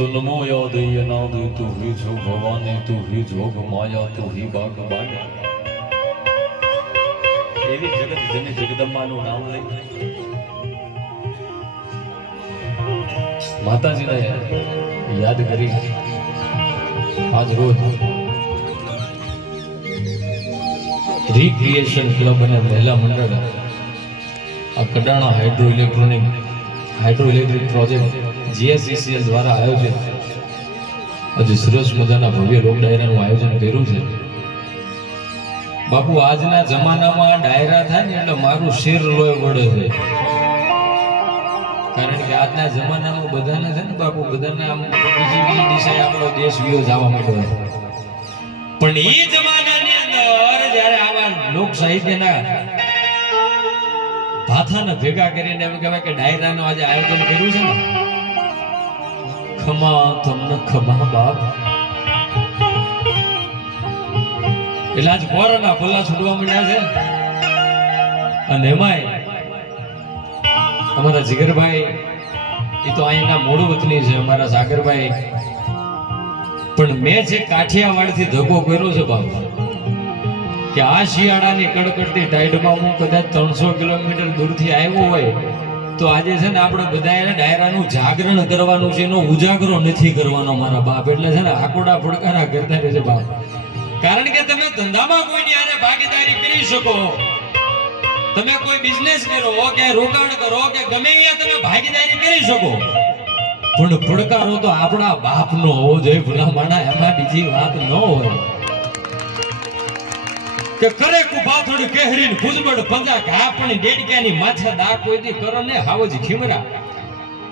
तो नमो याद अनाद तू ही जो भवानी तू ही जोग माया तू ही बागबानी एवी जगत जनी जगदम्बाનું નામ લઈ માતાજીને યાદ કરી આજ રોજ रिक्रिएशन क्लब અને મહિલા મંડળ આ કડાણા હાઇડ્રો ઇલેક્ટ્રિક પ્રોજેક્ટ જીએસઈસીએલ દ્વારા આયોજિત આજે સરસ મજાના ભવ્ય લોક ડાયરાનું આયોજન કર્યું છે. બાપુ આજના જમાનામાં ડાયરા થાય ને એટલે મારું શિર લોહી વળે છે, કારણ કે આજના જમાનામાં બધાને છે ને બાપુ બધાને આમ બીજી દિશાએ આપણો દેશ વિયો જવા માંડ્યો છે. પણ એ જમાનાની અંદર જ્યારે આવા લોક સાહિત્યના ભાથાને ભેગા કરીને એમ કહેવાય કે ડાયરાનું આજે આયોજન કર્યું છે ને, ખમા તમને ખમા બાપ, એટલે આજ કોરોના ભલા છૂટવા મળ્યા છે. અને એમાંય અમારા જીગરભાઈ એ તો અહીંના મૂળ વતની છે, અમારા સાગરભાઈ, પણ મેં જે કાઠિયાવાડથી ધક્કો કર્યો છે બાપુ કે આ શિયાળાની કડકડતી ટાઈડમાં હું કદાચ 300 કિલોમીટર દૂરથી આવ્યો હોય તો આજે છે ને આપણે બધાએ ડાયરાનું જાગરણ કરવાનું છે, એનો ઉજાગરો નથી કરવાનો મારા બાપ. એટલે છે ને આકોડા ફડકારા કરતા રહે છે બાપ, કારણ કે તમે ધંધામાં કોઈની હારે ભાગીદારી કરી શકો, તમે કોઈ બિઝનેસ કરો કે રોકાણ કરો કે ગમે ત્યાં તમે ભાગીદારી કરી શકો, પણ પડકારો તો આપણા બાપનો હોવો જોઈએ ભલા માણા, એમાં બીજી વાત ન હોય કે કરે કુભાથડ કેહરીન ખુજબડ પંજા ઘાપણી ડેડક્યાની માથે દા કોઈથી કરો ને હાવજ ખીમરા.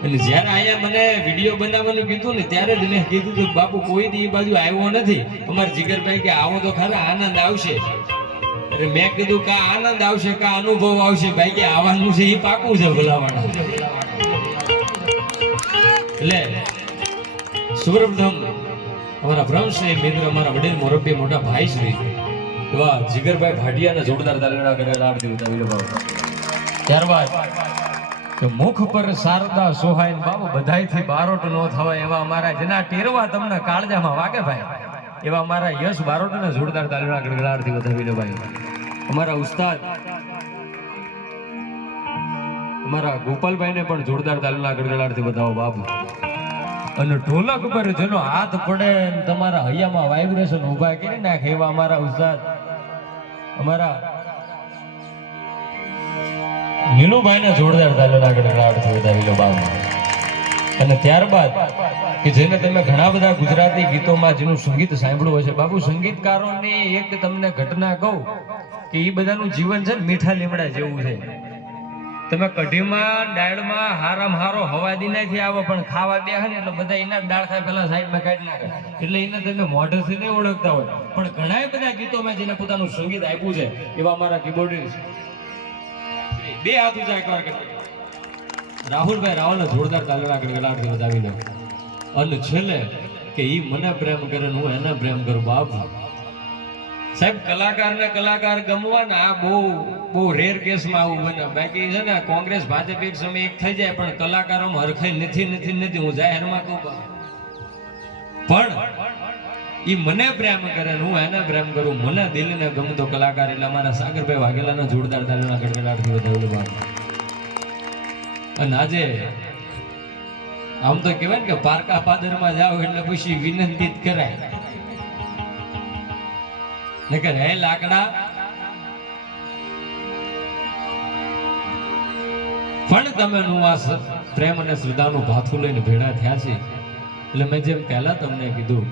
અને જ્યારે આયા મને વિડિયો બનાવવાનું કીધું ને ત્યારે જ મેં કીધું કે બાપુ કોઈ દી બાજુ આવ્યો નથી, અમાર જીગરભાઈ કે આવો તો ખરા આનંદ આવશે. અરે મેં કીધું કા આનંદ આવશે કા અનુભવ આવશે, ભાઈ કે આવવાનું છે એ પાકું છે ભલાવાળા. એટલે સૌપ્રથમ અમારા બ્રહ્મશ્રી મિત્ર, અમારા વડીલ મોરબી મોટા ભાઈ શ્રી એવા જીગરભાઈ ભાટિયાને જોરદાર તાલીના ગળગળાટથી ઉતાવી લો બાબુ. ત્યારબાદ કે મુખ પર શારદા સોહાય બાબુ બધાયથી બારોટ નો થવાય એવા અમારા જેના ટેરવા તમને કાળજામાં વાગે ભાઈ, એવા અમારા યશ બારોટને જોરદાર તાલીના ગળગળાટથી ઉતાવી લો ભાઈ. અમારા ઉસ્તાદ અમારા ગોપાલભાઈને પણ જોરદાર તાલીના ગળગળાટથી બતાવો બાબુ. અને ઢોલક પર જેનો હાથ પડે તમારા હૈયામાં વાઇબ્રેશન ઉભા કરી નાખે એવા અમારા ઉસ્તાદ અમારા નીલુભાઈને જોરદાર તાલીના ગળગળાટથી વધાવી લો બાબુ. અને ત્યારબાદ કે જેને તમે ઘણા બધા ગુજરાતી ગીતોમાં જેનું સંગીત સાંભળ્યું હશે બાબુ, સંગીતકારોની એક તમને ઘટના કહું કે એ બધાનું જીવન છે ને મીઠા લીમડા જેવું છે. તમે કઢીમાં ડાળમાં હારામ હારો હવાદી નાખી આવો પણ ખાવા બેહે ને એટલે બધા એના દાળ ખાય પેલા સાઈડમાં કાઢી નાખે, એટલે એને તમે મોઢેથી નહીં ઓળખતા હોય, પણ ઘણા બધા ગીતોમાં જેને પોતાનું સંગીત આપ્યું છે એવા અમારા કીબોર્ડિસ્ટ બે હાથ ઊંચા એકવાર કરતા રાહુલભાઈ રાવલને જોરદાર તાલીના ગળગળાટથી વધાવી લો. અને છેલ્લે કે ઈ મને પ્રેમ કરે હું એને પ્રેમ કરું બાપ. સાહેબ કલાકારને કલાકાર ગમવાના આ બહુ રેર કેસમાં આવું બને, બાકી છે ને કોંગ્રેસ ભાજપ એક સમય એક થઈ જાય પણ કલાકારોમાં હરખાઈ નથી હું જાહેરમાં કહું, પણ ઈ મને પ્રેમ કરે હું એને પ્રેમ કરું, મને દિલને ગમતો કલાકાર એટલે અમારા સાગરભાઈ વાઘેલાના જોરદાર તાલીના ગડગડાટથી વધાવેલું બાપ. અને આજે આમ તો કહેવાય ને કે પારકા પાદરમાં જાવ એટલે પછી વિનંતી જ કરાય નકર હે લાકડા. પણ તમે નું આ પ્રેમ અને શ્રદ્ધાનું ભાથું લઈને ભેળા થયા છે, એટલે મેં જેમ પહેલા તમને કીધું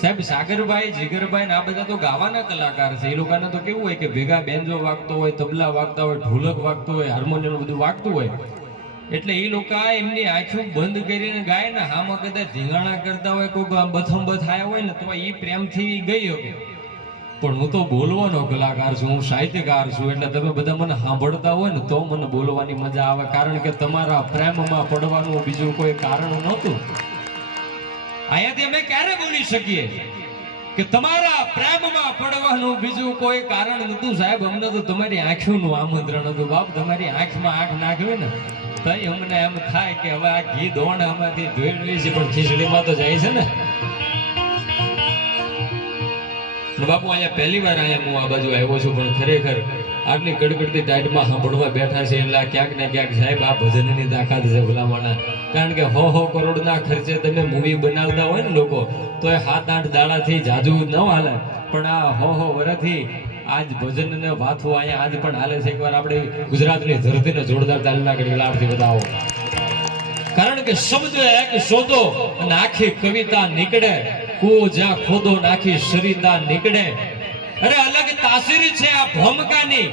સાહેબ સાગરભાઈ જીગરભાઈ આ બધા તો ગાવાના કલાકાર છે, એ લોકોને તો કેવું હોય કે ભેગા બેન્જો વાગતો હોય, તબલા વાગતા હોય, ઢોલક વાગતો હોય, હાર્મોનિયમ બધું વાગતું હોય, એટલે એ લોકો એમની આંખો બંધ કરીને ગાય ને હામાં કદાચ ધીંગાણા કરતા હોય, કોઈ બથમ બથાયા હોય ને તો એ પ્રેમથી ગઈ શકે. પણ હું તો બોલવાનો કલાકાર છું, હું સાહિત્યકાર છું, એટલે તમે બધા મને સાંભળતા હોય ને તો મને બોલવાની મજા આવે, કારણ કે તમારા પ્રેમમાં પડવાનું બીજું કોઈ કારણ નહોતું. અહીંયાથી અમે ક્યારે બોલી શકીએ કે તમારા પ્રેમમાં પડવાનું બીજું કોઈ કારણ નતું સાહેબ, અમને તો તમારી આંખોનું આમંત્રણ હતું બાપ. તમારી આંખમાં આંખ નાખવી ને તઈ અમને એમ થાય કે હવે આ ઘી દોણ આમાંથી ધોઈ લઈએ છીએ, પણ ખીચડીમાં તો જાય છે ને. બાપુ અહીંયા પહેલી વાર અહીંયા હું આ બાજુ આવ્યો છું, પણ ખરેખર આટલી કડકડતી ટાઈટમાં સાંભળવા બેઠા છે એટલે ક્યાંક ને ક્યાંક સાહેબ આ ભજનની તાકાત છે ભલામણા. કારણ કે 100 કરોડના ખર્ચે તમે મૂવી બનાવતા હોય ને લોકો, તો એ 7-8 દાડાથી જાજુ ન હાલે, પણ આ 100 વર્ષથી આજ ભજનને વાથું અહીંયા આજ પણ હાલે છે. એકવાર આપણે ગુજરાતની ધરતીને જોરદાર તાલીના ગળગળાટથી બતાવો. કારણ કે શબ્દ એક શોધો અને આખી કવિતા નીકળે, કૂવો જ્યાં ખોદો નાખી સરિતા નીકળે. અરે અલગ તાસીર છે આ ભૂમિકાની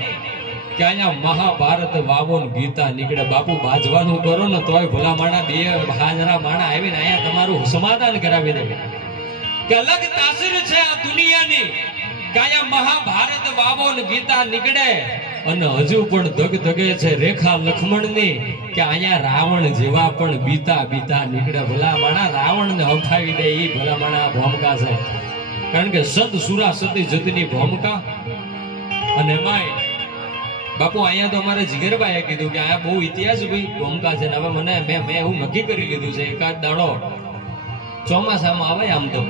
કે અહીંયા મહાભારત વાવો ને ગીતા નીકળે. બાપુ બાજવાનું કરો ને તોય ભલા માણા બે હાજરા માણા આવીને અહીંયા તમારું સમાધાન કરાવી દે. કે અલગ તાસીર છે આ દુનિયાની કે અહીંયા મહાભારત વાવો ને ગીતા નીકળે. અને હજુ પણ ધગધગે છે રેખા લક્ષ્મણની કે અહીંયા રાવણ જેવા પણ બીતા બીતા નીકળે. ભલા માણા રાવણ ને હંફાવી દે ઈ ભલા માણા ભૂમિકા છે. કારણ કે સંત સુરા સતી જતની ભૂમિકા. અને એમાંય બાપુ અહીંયા તો અમારે જીગરભાઈએ કીધું કે આ બહુ ઇતિહાસ ભાઈ ભૂમિકા છે. હવે મને મેં એવું નક્કી કરી લીધું છે એકાદ દાડો ચોમાસામાં આવે આમ તો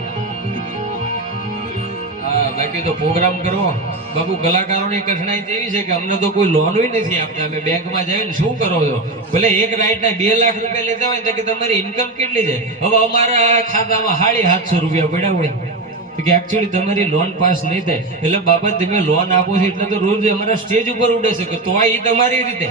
બાકી તો પ્રોગ્રામ કરવો. બાપુ કલાકારોની કઠણાઈ એવી છે કે અમને તો કોઈ લોન નથી આપતા. અમે બેંકમાં જઈએ ને શું કરો છો, ભલે એક રાઈટના 2 લાખ રૂપિયા લેતા હોય તો કે તમારી ઇન્કમ કેટલી છે. હવે અમારા ખાતામાં 750 રૂપિયા પડ્યા હોય કે એકચ્યુઅલી તમારી લોન પાસ નહીં થાય. એટલે બાબા તમે લોન આપો છો એટલે તો રોજ અમારા સ્ટેજ ઉપર ઉડે છે કે તો એ તમારી રીતે.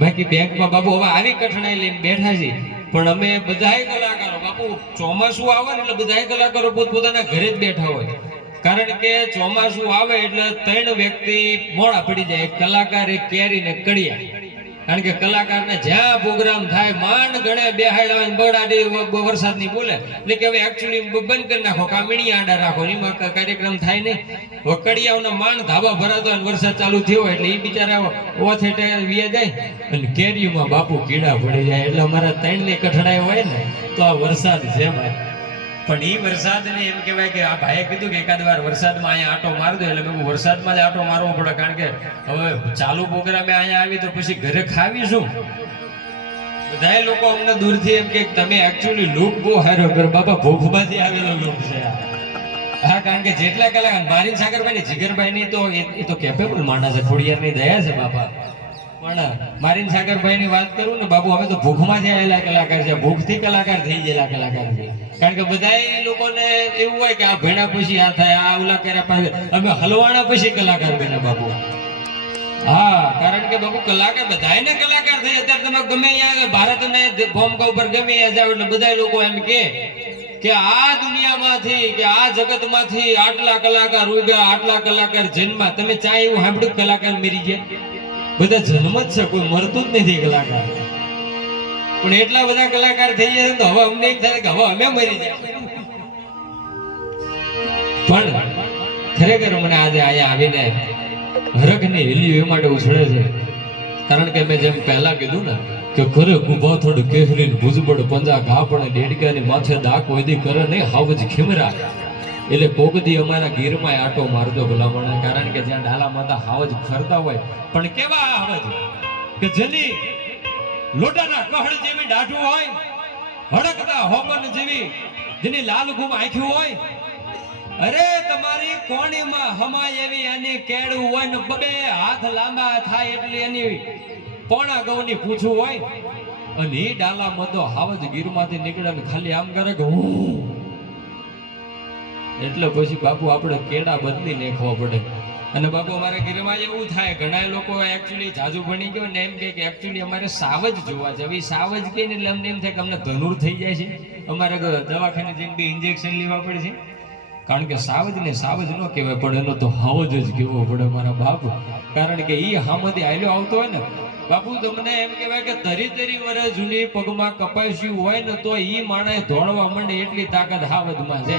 બાકી બેંકમાં બાપુ હવે આવી કઠણાઈ લઈને બેઠા છે. પણ અમે બધાય કલાકારો બાપુ ચોમાસું આવે ને એટલે બધાય કલાકારો પોતપોતાના ઘરે જ બેઠા હોય. કારણ કે ચોમાસું આવે એટલે 3 વ્યક્તિ મોડા પડી જાય, એક કલાકાર, એક કેરી ને કડિયા. કારણ કે કલાકારને જ્યાં પ્રોગ્રામ થાય માંડ ગણે બેહાડવા બળાડી વરસાદની બોલે એટલે કે હવે એકચ્યુઅલી બંધ કરી નાખો, કામીણી આડા રાખો, એમાં કાર્યક્રમ થાય નહીં. વકડિયાઓના માંડ ધાબા ભરાતો હોય વરસાદ ચાલુ થયો હોય એટલે એ બિચારા ઓથે વ્યા જાય. અને કેરીઓમાં બાપુ કીડા પડી જાય. એટલે અમારા 3 ની કઠણાઈ હોય ને તો આ વરસાદ છે ભાઈ. પણ એ વરસાદને એમ કહેવાય કે આ ભાઈએ કીધું કે એકાદ વાર વરસાદમાં અહીંયા આટો મારદો. એટલે મેં વરસાદમાં જ આટો મારવો પડે. કારણ કે હવે ચાલુ પ્રોગ્રામે અહીંયા આવી તો પછી ઘરે ખાવી શું. બધા લોકો અમને દૂરથી એમ કે તમે એકચ્યુઅલી લુક બહુ હારો કરો. બાપા ભોગમાંથી આવેલો લુક છે હા. કારણ કે જેટલા કલાકાર મારીન સાગરભાઈ ને જીગરભાઈ ની તો એ તો કેપેબલ માણસ છે, ખોડિયારની દયા છે બાપા. પણ મારીન સાગરભાઈ ની વાત કરું ને બાપુ, અમે તો ભૂખમાંથી આવેલા કલાકાર છે, ભૂખથી કલાકાર થઈ ગયેલા કલાકાર છે. કારણ કે બધા લોકોને એવું હોય કે આ ભેણા પછી આ થાય, આ ઓલા કર્યા પાસે અમે હલવાણા પછી કલાકાર બન્યા બાપુ. હા, કારણ કે બાપુ કલાકાર બધાને કલાકાર થઈ. અત્યારે તમે ગમે અહીંયા ભારતને ભૂમિકા ઉપર ગમે અહીંયા જાવ એટલે બધા લોકો એમ કે આ દુનિયામાંથી કે આ જગતમાંથી આટલા કલાકાર ઉગ્યા, આટલા કલાકાર જન્મા. તમે ચાહે એવું સાંભળ્યું કલાકાર મરી ગયા? બધા જન્મ જ છે, કોઈ મરતું જ નથી કલાકાર. પણ એટલા બધા કલાકાર થઈ જાય તો હવે અમને એમ થાય કે હવે અમે મરી જાય. પણ ખરેખર મને આજે અહીંયા આવીને હરખની હેલી એ માટે ઉછળે છે. કારણ કે મેં જેમ પહેલા કીધું ને કે ખરે ગુભા થોડ કેહરી ભુજબડ પંજા ઘા પણ ડેડકાની માથે દાક વૈદી કરે નહીં હાવજ ખીમરા. એટલે કોકદી અમારા ગીરમાં આટો મારજો ભલામણ. કારણ કે જ્યાં ડાલા માતા હાવજ ફરતા હોય, પણ કેવા હાવજ કે જેની લોટાના કહળ જેવી દાઢું હોય, હડકતા હોબન જેવી જેની લાલ ગુમ આંખ્યું હોય. અરે તમારી કોણીમાં હમાય એવી એની કેળું હોય ને 2 હાથ લાંબા થાય એટલી એની પોણા ગૌની પૂછું હોય. અને એ ડાલા મતો હાવજ ગીરમાંથી નીકળે ને ખાલી આમ કરે કે હું. એટલે પછી બાપુ આપણે કેડા બદલી નાખવા પડે. અને બાપુ અમારા ગીરમાં એવું થાય, ઘણા લોકો એકચ્યુઅલી જાજુ ભણી ગયો ને એમ કે એકચ્યુઅલી અમારે સાવજ જોવા છે. સાવજ કે એટલે અમને એમ થાય કે અમને ધનુર થઈ જાય છે, અમારે દવાખાને જઈને 2 ઇન્જેક્શન લેવા પડે છે. કારણ કે સાવજને સાવજ ન કહેવાય, પણ એનો તો હવજ જ કહેવો પડે મારા બાપુ. કારણ કે એ હામથી હાલ્યો આવતો હોય ને બાપુ, તમને એમ કહેવાય કે 30 વર્ષ જૂની પગમાં કપાસ્યું હોય ને તો એ માણસ દોડવા માંડે એટલી તાકાત હાવજમાં છે.